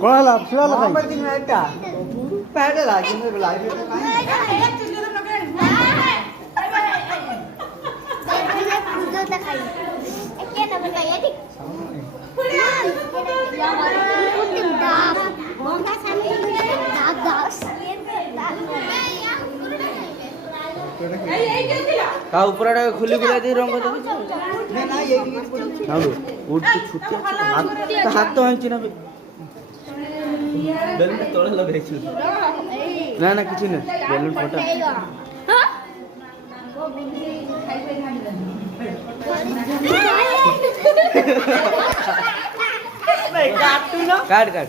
कोणाला फुलाला काय पॅडल आहे का उपराडा खुली खुला दी रंग तो नाउ उठ छुट्टी हाथ तो हांची ना बेलून तोळे लगायची ना ना किछि ना बेलून फोटा काट काट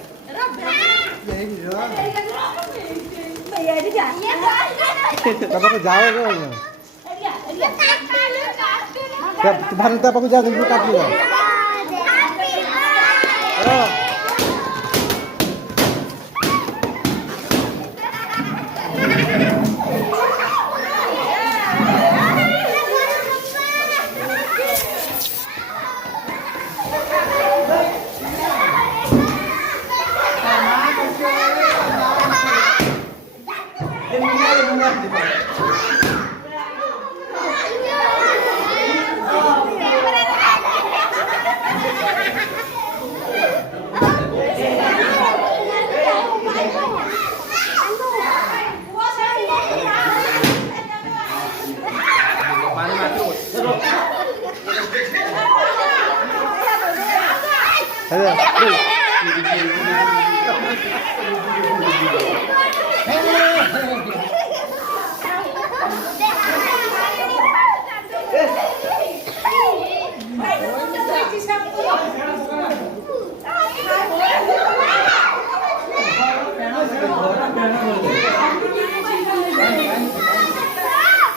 पापा को जाओ तुम्हारे पापा को जाओ तुमको काट लिया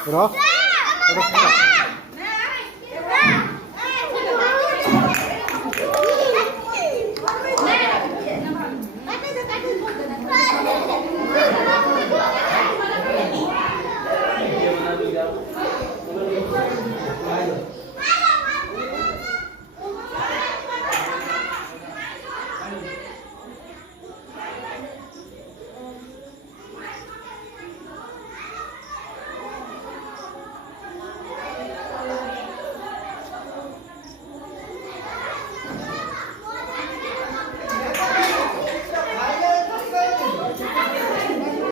Bro,